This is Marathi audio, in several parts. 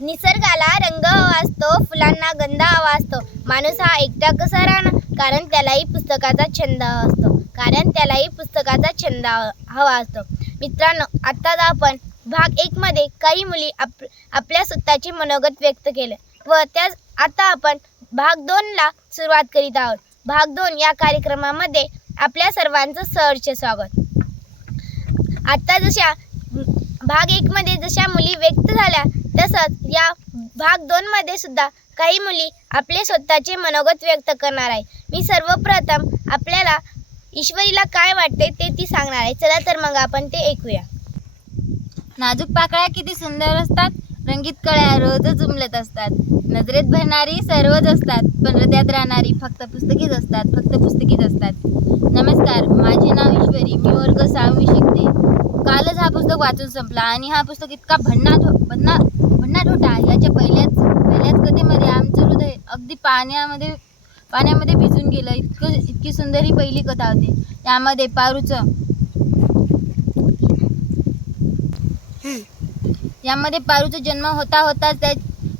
निसर्गाला रंग हवा असतो फुलांना गंध हवा असतो माणूस हा एकटा कसा राहणार? कारण त्यालाही पुस्तकाचा छंद हवा असतो. कारण त्यालाही पुस्तकाचा छंद हवा- असतो. मित्रांनो आत्ताच आपण भाग एकमध्ये काही मुली आप आपल्या स्वतःचे मनोगत व्यक्त केले. व त्याच आता आपण भाग दोनला सुरुवात करीत आहोत. भाग दोन या कार्यक्रमामध्ये आपल्या सर्वांचं सहर्ष स्वागत. आता जशा भाग एकमध्ये जशा मुली व्यक्त झाल्या तसंच या भाग दोन मध्ये सुद्धा काही मुली आपले स्वतःचे मनोगत व्यक्त करणार आहे मी सर्वप्रथम आपल्याला ईश्वरीला काय वाटते ते ती सांगणार आहे. चला तर मग आपण ते ऐकूया. नाजूक पाकळ्या किती सुंदर असतात. रंगीत कळ्या रोजच उमलत असतात. नजरेत भरणारी सर्वच असतात. पण हृदयात राहणारी फक्त पुस्तकीच असतात. फक्त पुस्तकीच असतात. नमस्कार माझे नाव ईश्वरी. मी वर्ग सहावी शिकते. कालच हा पुस्तक वाचून संपला आणि हा पुस्तक इतका भन्नाट भन्ना भन्नाट होता याच्या पहिल्याच पहिल्याच कथेमध्ये आमचं हृदय अगदी पाण्यामध्ये पाण्यामध्ये भिजून गेलं. इतकं इतकी सुंदर ही पहिली कथा होती. त्यामध्ये पारूचं यामध्ये पारूचा जन्म होता होता त्या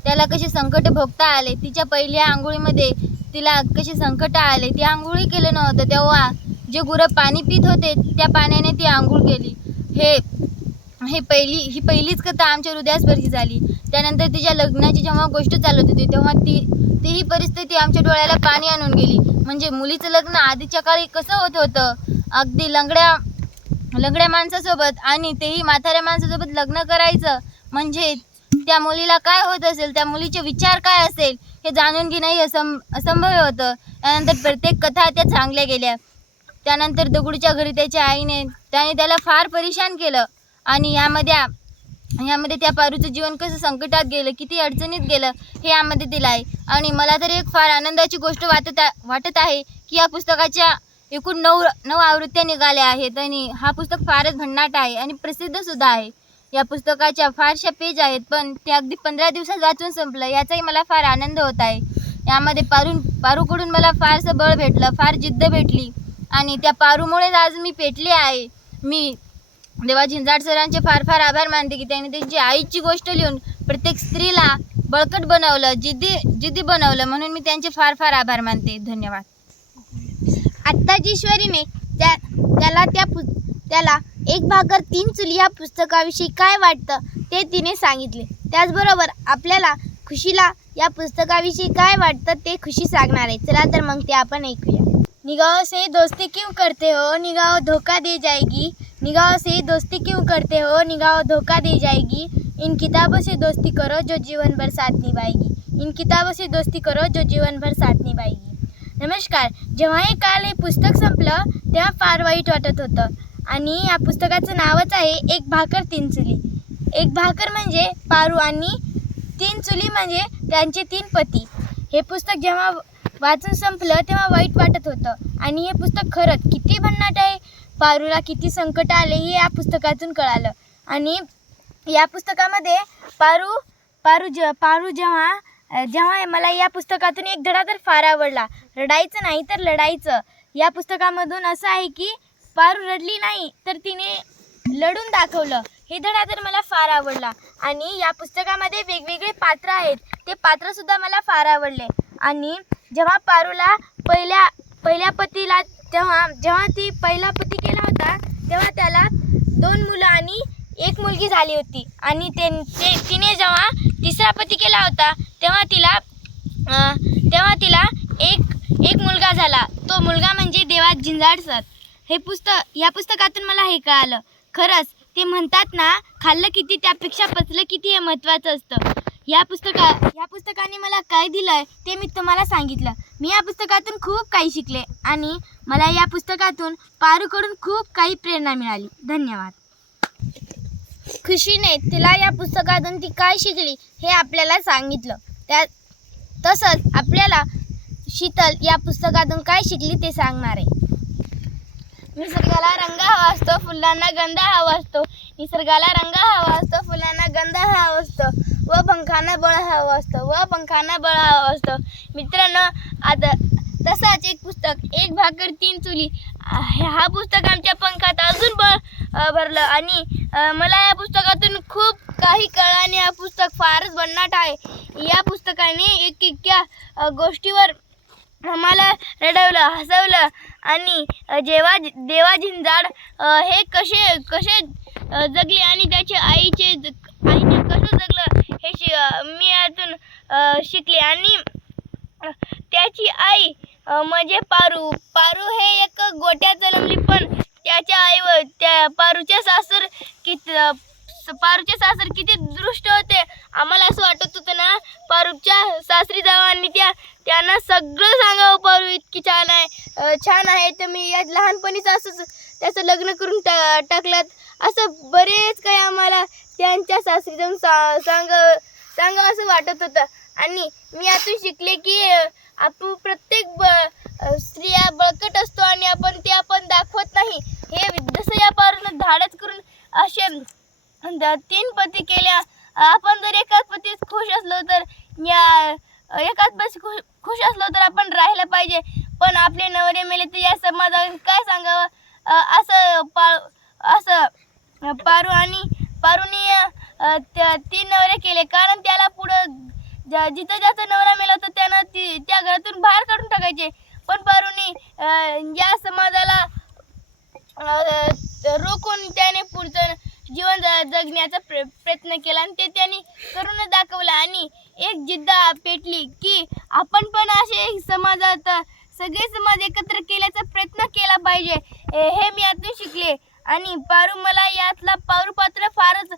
त्याला कसे संकट भोगता आले. तिच्या पहिल्या आंघोळीमध्ये तिला कसे संकट आले. ती आंघोळी केलं नव्हतं. तेव्हा जे गुरं पाणी पित होते त्या पाण्याने ती आंघोळ केली. हे हे पहिली ही पहिलीच कथा आमच्या हृदयास्पर्शी झाली. त्यानंतर तिच्या लग्नाची जेव्हा गोष्ट चालत होती तेव्हा ती ती ही परिस्थिती आमच्या डोळ्याला पाणी आणून गेली. म्हणजे मुलीचं लग्न आधीच्या काळी कसं होत होतं? अगदी लंगड्या लंगड्या माणसासोबत आणि तेही म्हाताऱ्या माणसासोबत लग्न करायचं म्हणजे त्या मुलीला काय होत असेल त्या मुलीचे विचार काय असेल हे जाणून घेणंही असं असंभव होतं. त्यानंतर प्रत्येक कथा त्या सांगल्या गेल्या. त्यानंतर दगडूच्या घरी त्याच्या आईने त्याने त्याला फार परेशान केलं. आणि यामध्ये यामध्ये त्या पारूचं जीवन कसं संकटात गेलं किती अडचणीत गेलं हे यामध्ये दिलं आहे. आणि मला तर एक फार आनंदाची गोष्ट वाटत वाटत आहे की या पुस्तकाच्या एकूण नऊ नऊ आवृत्त्या निघाल्या आहेत आणि हा पुस्तक फारच भन्नाट आहे आणि प्रसिद्धसुद्धा आहे. या पुस्तकाच्या फारशा पेज आहेत पण ते अगदी पंधरा दिवसात वाचून संपलं याचाही मला फार आनंद होत आहे. यामध्ये पारून पारूकडून मला फारसं बळ भेटलं फार जिद्द भेटली. आणि त्या पारूमुळेच आज मी पेटले आहे. मी देवा झिंजाड सरांचे फार फार आभार मानते की त्यांनी त्यांची आईची गोष्ट लिहून प्रत्येक स्त्रीला बळकट बनवलं जिद्दी जिद्दी बनवलं. म्हणून मी त्यांचे फार फार आभार मानते. धन्यवाद. आत्ता जीश्वरीने त्या त्याला त्या पु त्याला एक भाकर तीन चुली या पुस्तकाविषयी काय वाटतं ते तिने सांगितले. त्याचबरोबर आपल्याला खुशीला या पुस्तकाविषयी काय वाटतं ते खुशी सांगणार आहे. चला तर मग ते आपण ऐकूया. निगाहों से दोस्ती क्यों करते हो? निगाह धोखा दे जाएगी। निगाहों से दोस्ती क्यों करते हो? निगाह धोखा दे जाएगी। इन किताबों से दोस्ती करो जो जीवन भर साथ निभाएगी। इन किताबों से दोस्ती करो जो जीवन भर साथ निभाएगी। नमस्कार। जेव्हा हे काल हे पुस्तक संपलं तेव्हा फार वाईट वाटत होतं. आणि या पुस्तकाचं नावच आहे एक भाकर तीन चुली. एक भाकर म्हणजे पारू आणि तीन चुली म्हणजे त्यांचे तीन पती. हे पुस्तक जेव्हा वाचून संपलं तेव्हा वाईट वाटत होतं. आणि हे पुस्तक खरंच किती भन्नाट आहे? पारूला किती संकट आले हे या पुस्तकातून कळालं. आणि या पुस्तकामध्ये पारू पारू ज पारू जेव्हा जेव्हा मला या पुस्तकातून एक धडा तर फार आवडला. रडायचं नाही तर लढायचं. या पुस्तकामधून असं आहे की पारू रडली नाही तर तिने लढून दाखवलं. हे धडा तर मला फार आवडला. आणि या पुस्तकामध्ये वेगवेगळे पात्र आहेत. ते पात्रसुद्धा मला फार आवडले. आणि जेव्हा पारूला पहिल्या पहिल्या पतीला तेव्हा जेव्हा ती पहिला पती केला होता तेव्हा त्याला दोन मुलं आणि एक मुलगी झाली होती. आणि ते ते तिने जेव्हा तिसरा पती केला होता तेव्हा तिला तेव्हा तिला एक एक मुलगा झाला. तो मुलगा म्हणजे देवात झिंजाड सर. हे पुस्तक या पुस्तकातून मला हे कळालं. खरंच ते म्हणतात ना खाल्लं किती त्यापेक्षा पचलं किती हे महत्त्वाचं असतं. या पुस्तका या पुस्तकाने मला काय दिलं आहे ते मी तुम्हाला सांगितलं. मी या पुस्तकातून खूप काही शिकले आणि मला या पुस्तकातून पारूकडून खूप काही प्रेरणा मिळाली. धन्यवाद. खुशीने तिला या पुस्तकातून ती काय शिकली हे आपल्याला सांगितलं. त्या तसंच आपल्याला शीतल या पुस्तकातून काय शिकली ते सांगणार आहे. निसर्गाला रंग हवा असतो फुलांना गंध हवा असतो. निसर्गाला रंग हवा असतो फुलांना गंध हवा असतो. व पंखांना बळ हवं असतं व पंखांना बळ हवं असतं. मित्रांनो आता तसाच एक पुस्तक एक भाकर तीन चुली. हा पुस्तक आमच्या पंखात अजून बळ भरलं. आणि मला या पुस्तकातून खूप काही कळलं आणि हा पुस्तक फारच भन्नाट आहे. या पुस्तकाने एक इतक्या गोष्टीवर आम्हाला रडवलं हसवलं. आणि जेव्हा देवा झिंजाड हे कसे कसे जगले आणि त्याच्या आईचे आईने कसं जगलं हे शि मी अजून शिकले. आणि त्याची आई म्हणजे पारू. पारू हे एक गोट्या जन्मली पण त्याच्या आईवर त्या पारूच्या सासर कित पारूचे सासर किती दृष्ट होते. आम्हाला असं वाटत होतं ना पारूच्या सासरी जावं आणि त्या त्यांना सगळं सांगावं पारू. इतकी छान आहे छान आहे. तर मी या लहानपणीच असंच त्याचं लग्न करून टा टाकलं. असं बरेच काही आम्हाला त्यांच्या सासरी जाऊन सा सांग सांगावं असं वाटत होतं. आणि मी यातून शिकले की आपण प्रत्येक ब स्त्रिया बळकट असतो आणि आपण ते आपण दाखवत नाही. हे जसं या पारून धाडच करून असे तीन पती केल्या. आपण जर एकाच पतीत खुश असलो तर या एकाच पती खुश खुश असलो तर आपण राहिलं पाहिजे. पण आपले नवरे मेले तर या समाजावर काय सांगावं? असं पा असं पारू आणि पारुनी त्या तीन नवरे केले. कारण त्याला पुढं ज्या जिथं ज्याचा नवरा मेला होता त्यानं ती त्या घरातून बाहेर काढून टाकायचे. पण पारुनी या समाजाला रोखून त्याने पुढचं जीवन जगण्याचा प्र प्रयत्न केला आणि ते त्यांनी करून दाखवलं. आणि एक जिद्द पेटली की आपण पण असे समाजात सगळे समाज एकत्र केल्याचा प्रयत्न केला पाहिजे. हे मी यातून शिकले. आणि पारू मला यातला पारू पात्र फारच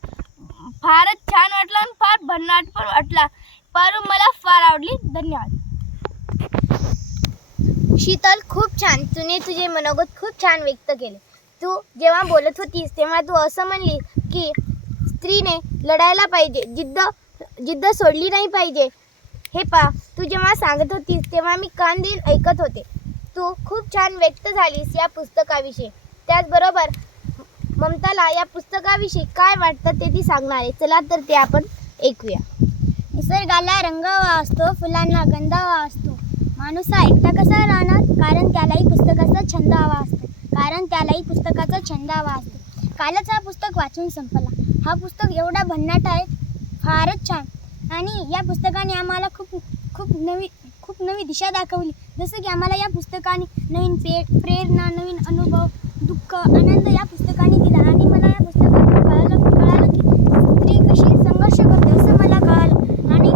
फारच छान वाटला आणि फार भन्नाट पण वाटला. पारू मला फार आवडली. धन्यवाद. शीतल खूप छान. तुने तुझे मनोगत खूप छान व्यक्त केले. तू जेव्हा बोलत होतीस तेव्हा तू असं म्हणली की स्त्रीने लढायला पाहिजे. जिद्द जिद्द सोडली नाही पाहिजे. हे पा. तू जेव्हा सांगत होतीस तेव्हा मी कान देऊन ऐकत होते. तू खूप छान व्यक्त झालीस या पुस्तकाविषयी. त्याचबरोबर ममताला या पुस्तकाविषयी काय वाटतं ते ती सांगणार आहे. चला तर ते आपण ऐकूया. निसर्गाला रंग हवा असतो फुलांना गंधावा असतो. माणूस हा एकटा कसा राहणार? कारण त्यालाही पुस्तकाचा छंद हवा असतो. कारण त्यालाही पुस्तकाचा छंद हवा असतो. कालच हा पुस्तक वाचून संपला. हा पुस्तक एवढा भन्नाट आहे फारच छान. आणि या पुस्तकाने आम्हाला खूप खूप नवी खूप नवी दिशा दाखवली. जसं की आम्हाला या पुस्तकाने नवीन प्रे प्रेरणा नवीन अनुभव दुःख आनंद या पुस्तकाने दिला. आणि मला या पुस्तकातून कळालं कळालं की स्त्री कशी संघर्ष करते असं मला कळालं. आणि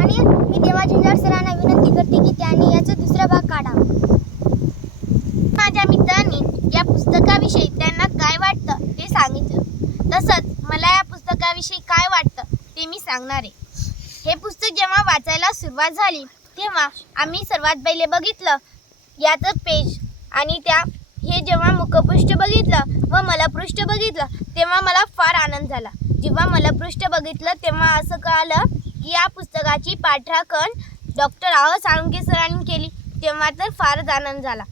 आणि मी देवा झुंजार सरांना विनंती करते की त्यांनी याचा दुसरा भाग काढावा माझ्या मित्रांनी या पुस्तकाविषयी त्यांना काय वाटतं ते सांगितलं. तसंच मला या पुस्तकाविषयी काय वाटतं ते मी सांगणार आहे. हे पुस्तक जेव्हा वाचायला सुरुवात झाली तेव्हा आम्ही सर्वात पहिले बघितलं याचं पेज आणि त्या हे जेव्हा मुखपृष्ठ बघितलं व मला पृष्ठ बघितलं तेव्हा मला फार आनंद झाला. जेव्हा मला पृष्ठ बघितलं तेव्हा असं कळालं की या पुस्तकाची पाठराखण डॉक्टर आह साळुंके सरांनी केली. तेव्हा तर फारच आनंद झाला.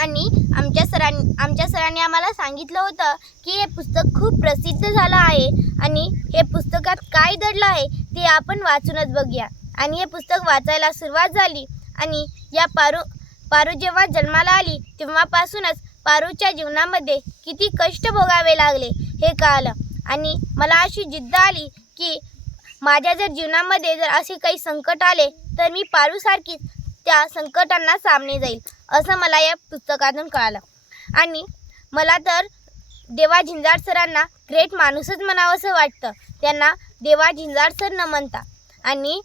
आणि आमच्या सरांनी आमच्या सरांनी आम्हाला सांगितलं होतं की हे पुस्तक खूप प्रसिद्ध झालं आहे आणि हे पुस्तकात काय दडलं आहे ते आपण वाचूनच बघूया. आणि हे पुस्तक वाचायला सुरुवात झाली. आणि या पारू पारू जेव्हा जन्माला आली तेव्हापासूनच पारूच्या जीवनामध्ये किती कष्ट भोगावे लागले हे कळालं. आणि मला अशी जिद्द आली की माझ्या जर जीवनामध्ये जर असे काही संकट आले तर मी पारूसारखीच त्या संकटांना सामने जाईल असं मला या पुस्तकातून कळालं. आणि मला तर देवा झिंजाड सरांना ग्रेट माणूसच म्हणावंसं वाटतं. त्यांना देवा झिंजाड सर न म्हणता. आणि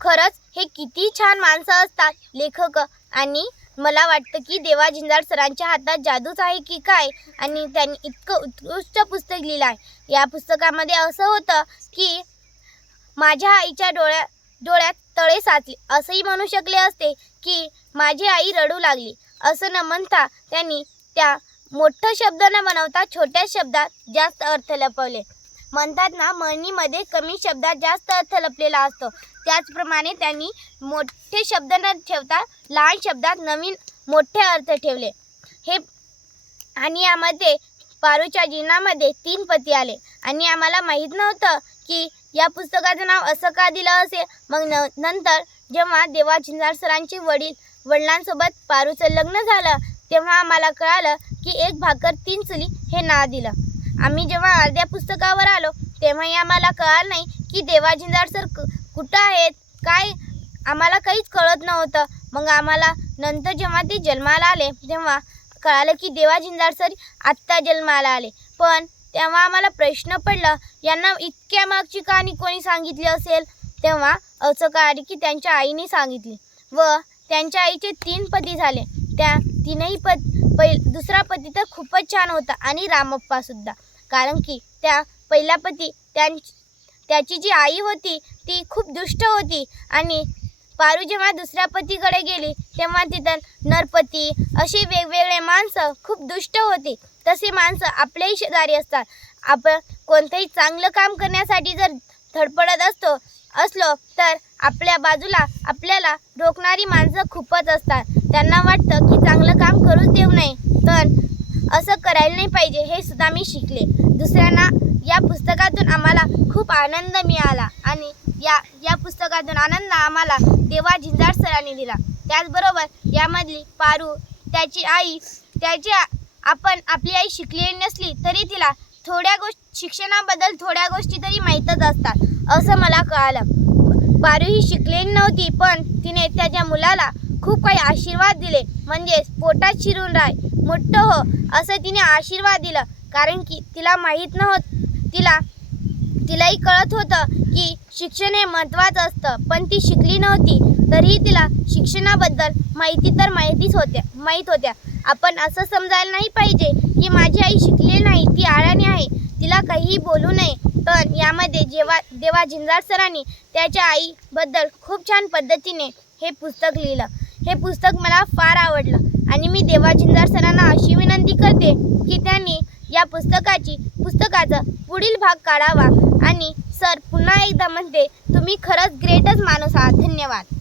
खरंच हे किती छान माणसं असतात लेखक. आणि मला वाटतं की देवा झिंजाड सरांच्या हातात जादूच आहे की काय? आणि त्यांनी इतकं उत्कृष्ट पुस्तक लिहिलं आहे. या पुस्तकामध्ये असं होतं की माझ्या आईच्या डोळ्या डोळ्यात तळे साचले. असंही म्हणू शकले असते की माझी आई रडू लागली. असं न म्हणता त्यांनी त्या मोठं शब्द न बनवता छोट्या शब्दात जास्त अर्थ लपवले. म्हणतात ना म्हणीमध्ये कमी शब्दात जास्त अर्थ लपलेला असतो. त्याचप्रमाणे त्यांनी मोठे शब्द न ठेवता लहान शब्दात नवीन मोठे अर्थ ठेवले. हे आणि यामध्ये पारूच्या जीवनामध्ये तीन पती आले. आणि आम्हाला माहीत नव्हतं की या पुस्तकाचं नाव असं का दिलं असेल मग न नंतर जेव्हा देवा झिंजार सरांचे वडील वडिलांसोबत पारूचं लग्न झालं तेव्हा आम्हाला कळालं की एक भाकर तीन चुली हे नाव दिलं. आम्ही जेव्हा अर्ध्या पुस्तकावर आलो तेव्हाही आम्हाला कळालं नाही की देवा सर क- कुठं आहेत काय? आम्हाला काहीच कळत नव्हतं. मग आम्हाला नंतर जेव्हा ते जन्माला आले तेव्हा कळालं की देवा सर आत्ता जन्माला आले. पण तेव्हा आम्हाला प्रश्न पडला यांना इतक्या मागची कहाणी कोणी सांगितली असेल? तेव्हा असं कळाले की त्यांच्या आईने सांगितली व त्यांच्या आईचे तीन पती झाले. त्या तीनही पत पै दुसरा पती तर खूपच छान होता आणि रामप्पा सुद्धा. कारण की त्या पहिला पती त्यां त्याची जी आई होती ती खूप दुष्ट होती आणि पारू जेव्हा दुसऱ्या पतीकडे गेली तेव्हा तिथं नरपती अशी वेगवेगळे माणसं खूप दुष्ट होती. तसे माणसं आपल्याही शेजारी असतात. आपण कोणतंही चांगलं काम करण्यासाठी जर धडपडत असतो असलो तर आपल्या बाजूला आपल्याला रोखणारी माणसं खूपच असतात. त्यांना वाटतं की चांगलं काम करूच देऊ नये. तर असं करायला नाही पाहिजे हे सुद्धा मी शिकले. दुसऱ्यांना या पुस्तकातून आम्हाला खूप आनंद मिळाला आणि या या पुस्तकातून आनंद आम्हाला देवा झिंजाड सरांनी दिला. त्याचबरोबर यामधली पारू त्याची आई त्याची आपण आपली आई शिकलेली नसली तरी तिला थोड्या गोष्टी शिक्षणाबद्दल थोड्या गोष्टी तरी माहीतच असतात असं मला कळालं. पारू ही शिकलेली नव्हती पण तिने त्याच्या मुलाला खूप काही आशीर्वाद दिले. म्हणजेच पोटात शिरून राय. मोठं हो असं तिने आशीर्वाद दिला. कारण की तिला माहीत नव्हत तिला तिलाही कळत होतं की शिक्षण हे महत्त्वाचं असतं. पण ती शिकली नव्हती. तरीही तिला शिक्षणाबद्दल माहिती तर माहितीच होत्या माहीत होत्या. आपण असं समजायला नाही पाहिजे की माझी आई शिकलेली नाही ती आळ्या आहे काहीही बोलू नये. पण यामध्ये जेव्हा देवा झिंजाड सरांनी त्याच्या आईबद्दल खूप छान पद्धतीने हे पुस्तक लिहिलं. हे पुस्तक मला फार आवडलं आणि मी देवा झिंजाड सरांना अशी विनंती करते की त्यांनी या पुस्तकाची पुस्तकाचा पुढील भाग काढावा. आणि सर पुन्हा एकदा म्हणते तुम्ही खरंच ग्रेटच माणूस आहात. धन्यवाद.